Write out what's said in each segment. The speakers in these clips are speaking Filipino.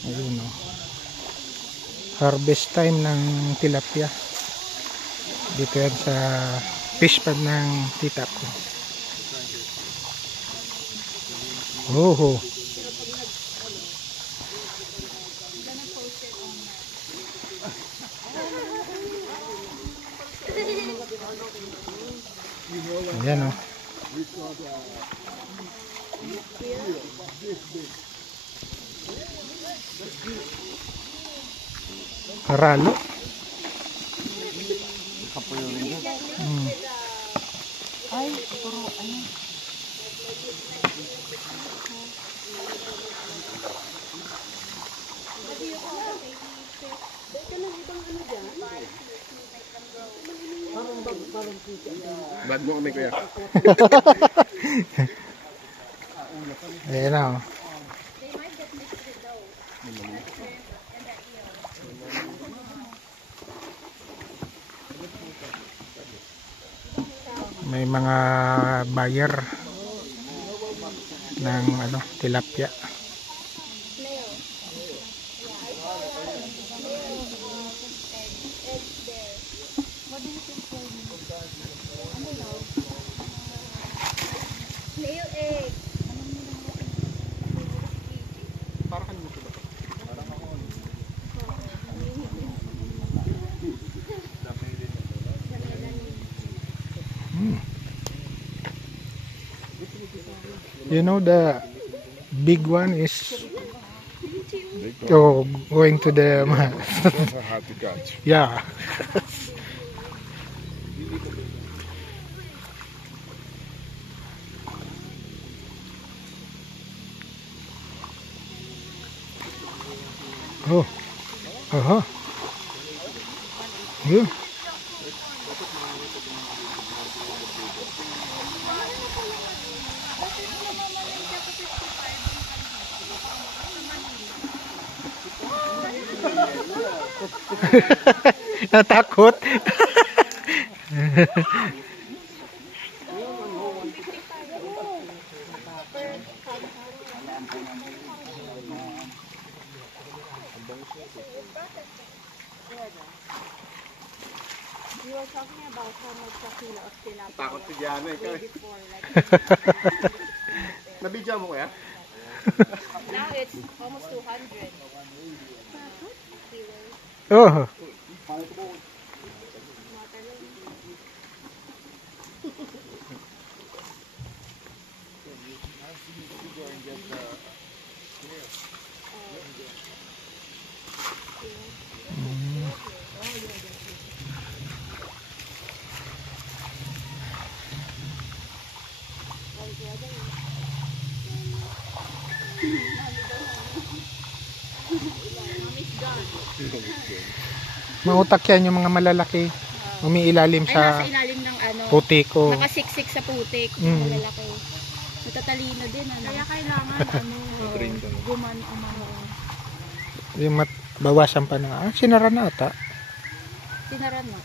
Ayun o. Harvest time ng tilapia. Dito yan sa fish pond ng tita ko. Oh. Ayan o. Karalo. Ay, puro ano. Bad mo kami kuya. Ayan o. May mga buyer ng tilapia. Snail egg. Para kanino ko ba? Para ako. You know the big one is going to the Hard to catch. yeah. Oh. Uh-huh. Yeah. Natakot. You were talking about how much a kilo of tilapia. Takot si Diana ikaw eh. Nabidya mo kuya? Now it's almost 200. Oh. Mautak yan yung mga malalaki. Umiilalim sa nasa ilalim ng putik o nakasiksik sa putik, malalaki. Matatalino din Kaya kailangan gumano ang mga yung bawasan pa na. Sinara na ata. Sinara na.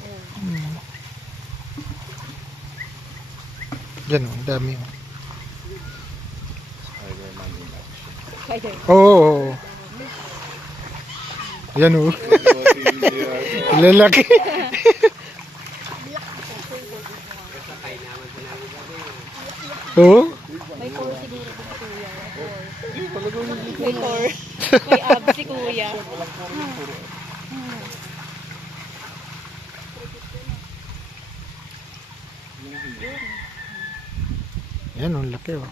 Diyan o, dami o. Spider-Man. Oo. Yan o. Lalaki. Oo. May core siguro si kuya. May core. May abs si kuya. Yan o, laki o.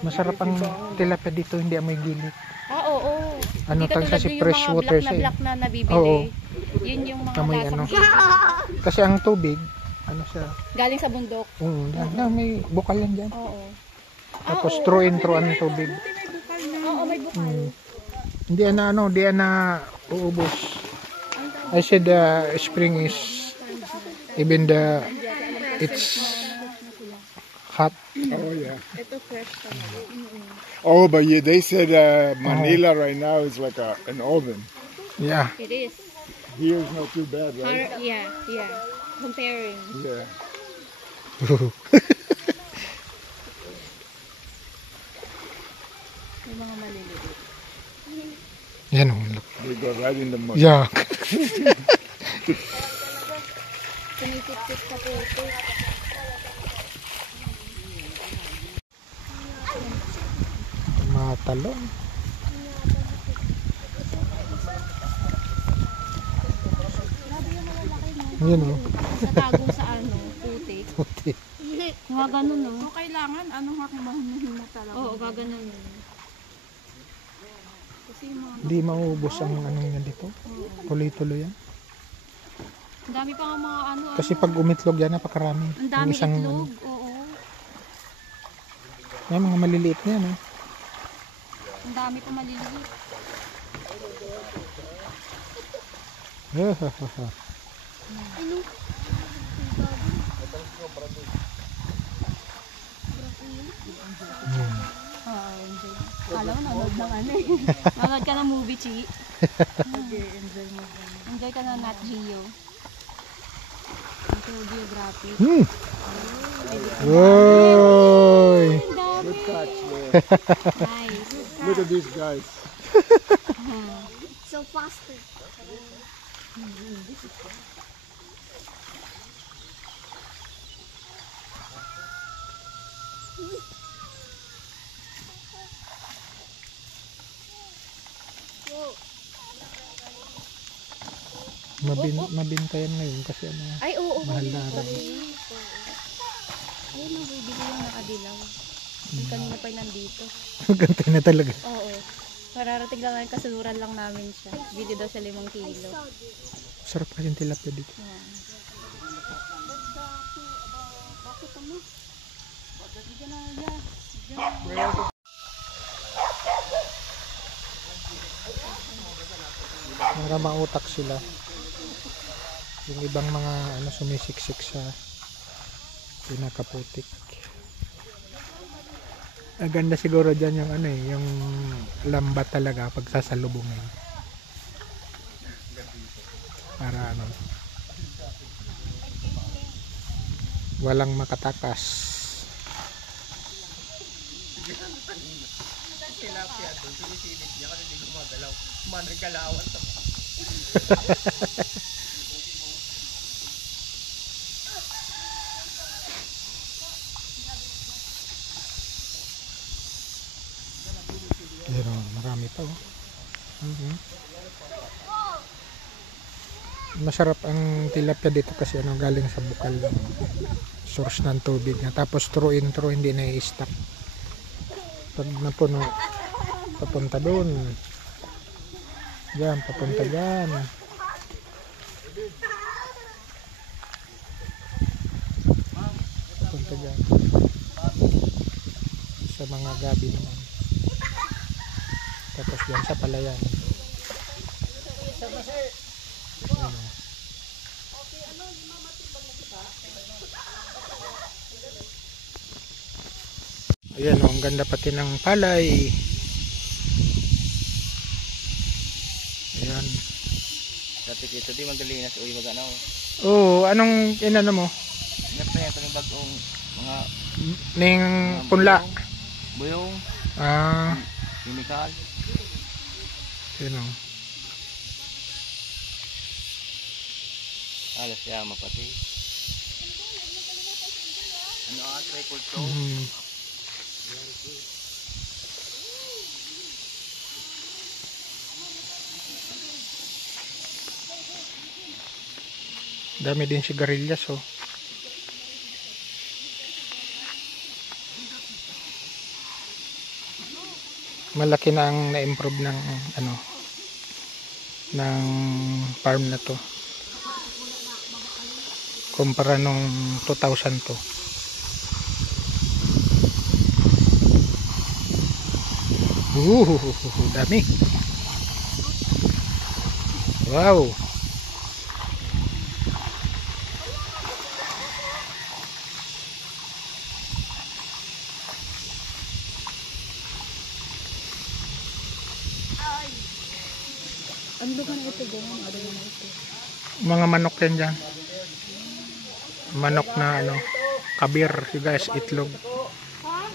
Masarap ang tilapia dito, hindi amoy gilit. Oo. Ano tang sa si fresh yung mga water siya. black na nabibili. Oo. Yun yung mga Amoy lasang Kasi ang tubig, siya. galing sa bundok. May bukal yan dyan. Oo. Tapos through in through ang tubig. Oo, may bukal. Hindi na uubos. I said the spring is even it's hot. Oh yeah. Ito fresh talaga. Oh, but yeah, they said Manila right now is like an oven. Yeah. It is. Here is not too bad, right? Yeah. Comparing. Yeah. May mga maliliit. they go right in the mud. Yeah. Tumitip-tip sa puto. Mga talong. Yun o. Natago sa ano, putik. Puti. Mga ganun, no? So, kailangan, anong hakimahin na talaga? Oo, gaganon. Kasi yung mga... Hindi maubos ang ano niya dito. Tuloy-tuloy yan. Ang dami pa nga mga ano. Kasi pag umitlog yan, napakarami. Ang dami Yung isang, itlog. Oo. Yan, mga maliliit na yan. Ang dami pa maliliit. Enjoy. Kala mo nanood ng ano eh. Nanood ka ng movie, Chi. Enjoy ka ng Nat Geo. National Geographic. Uy! Ang dami. Good catch there. Nice. Look at these guys. So faster. Mabintayan ngayon kasi ano, Ay, oo. mahal na araw. Ayun, nabibili yung nakadilaw. Yung kanina pa nandito. Gantay na talaga. Oo. Pararating lang ngayon, kasuluran lang namin siya. Bili daw siya 5 kilo. Sarap kasi yung tilapia dito. Mga mautak sila. Yung ibang mga ano sumisiksik sa pinakaputik. Ang ganda siguro dyan yung ano eh, yung lambat talaga pag sasalubungin. Para ano, walang makatakas. Pero marami pa oh. Masarap ang tilapia dito kasi ano galing sa bukal, source ng tubig niya. Tapos through in through hindi na i-stop. Pag napuno, papunta doon. Diyan, papunta dyan. Papunta dyan. Sa mga gabi naman. Tapos dyan sa palayan. Ayan o, ang ganda pati ng palay. Ayan. Dati kito di magalinas uy maganaw. Oo, anong inano mo? Ingat na yan ito ng bagong mga Ning punla. buyong, Ah, chemical. yun o. Alas yama pati. Ano ang record to? Dami din sigarilyas oh. Malaki na ang na-improve ng ano ng farm na to kumpara nung 2002. Dami. Wow. Ano ba na ito gawin? Ano na ito? Mga manok yan dyan. Manok na ano, kabir, you guys, itlog.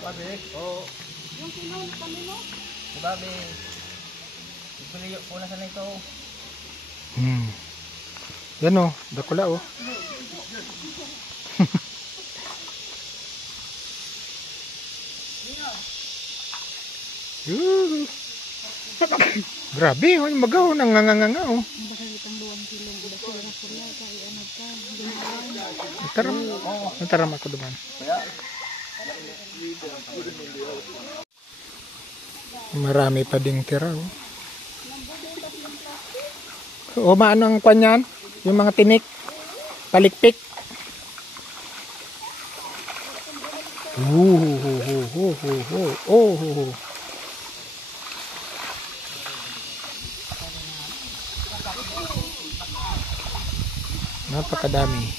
Babi. Oo. Yung kinaw kami no? Babi. Piliyo po na sa nito. Yan o, dakula o. Grabe, oh, yung magaw, nanganganga o. Nataram ako duman. Marami pa ding tira o. O maano ang kwan yan? Yung mga tinik, palikpik. Napakadami.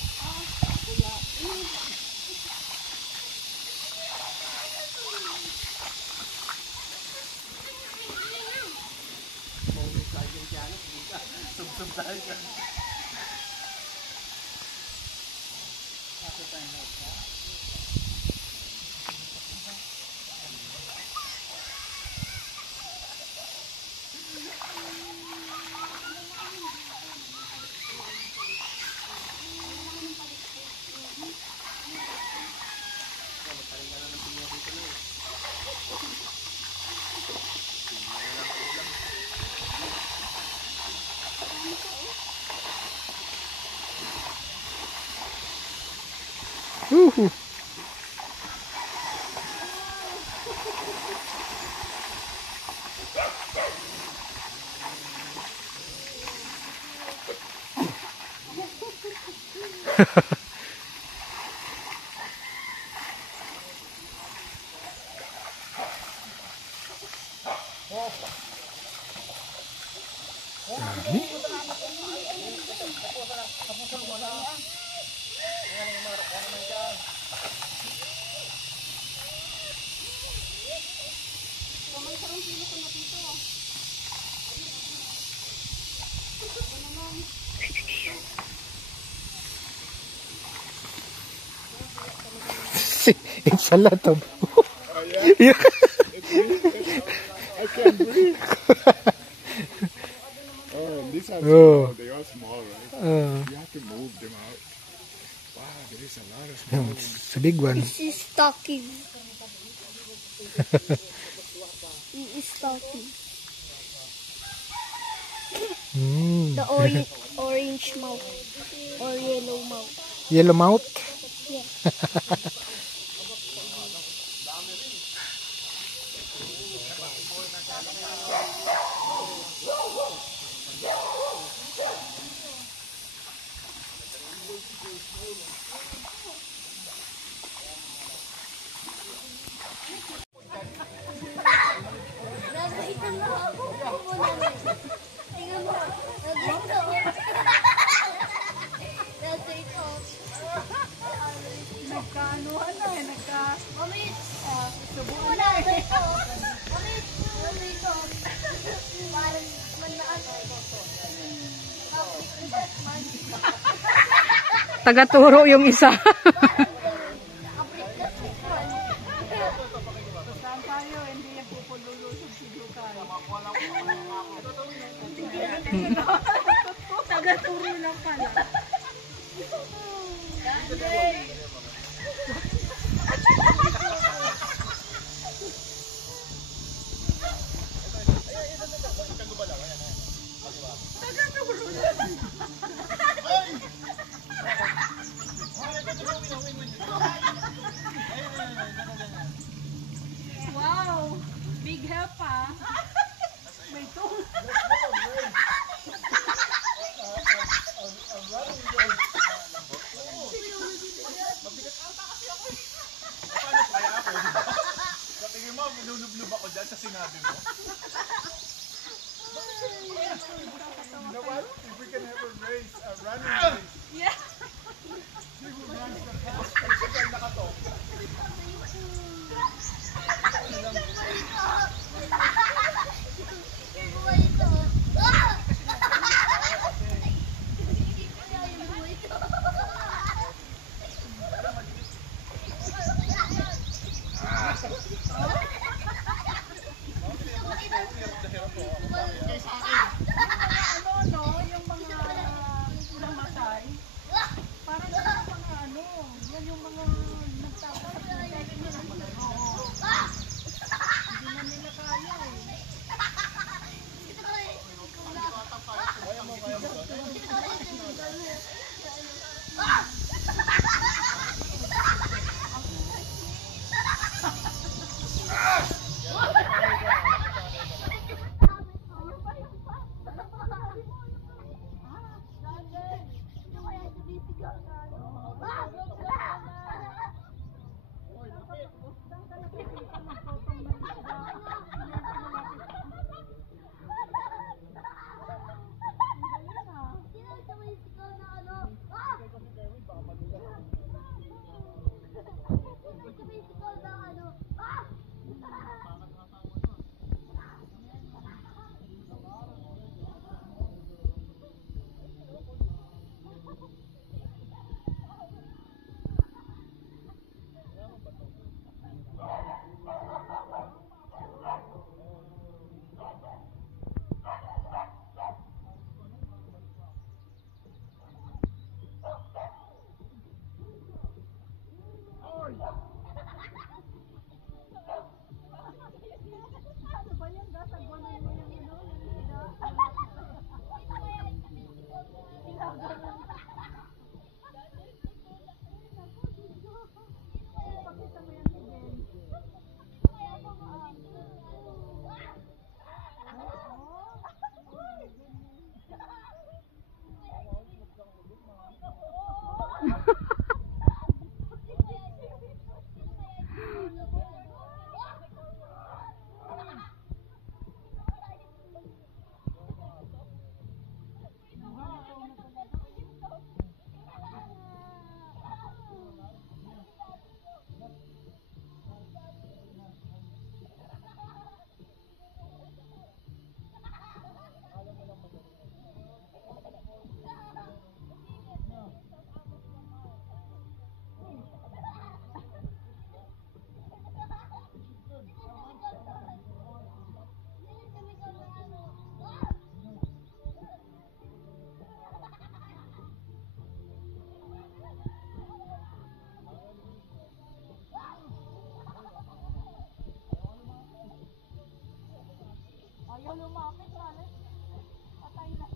It's a lot of. Oh, yeah? I can't breathe. Oh, and these are small. They are small, right? You have to move them out. Wow, there is a lot of small ones. It's a big one. This is talking. He is talking. The orange mouth or yellow mouth. Yellow mouth? Yeah. Tagaturo yung isa. Tagaturo lang pala. Wow! Big help ah! May tool! Ako lumapit, mali. Patay na.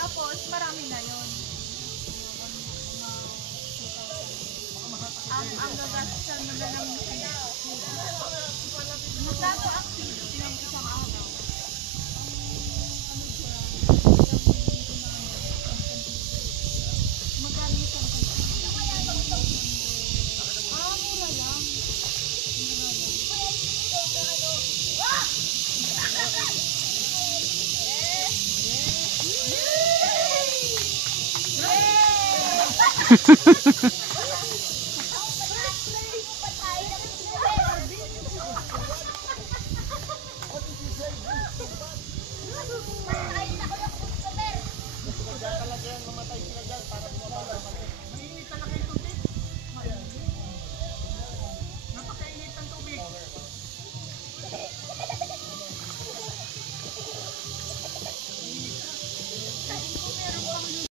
Tapos, marami na yun. Ang gagastan mo na lang. Magkano ang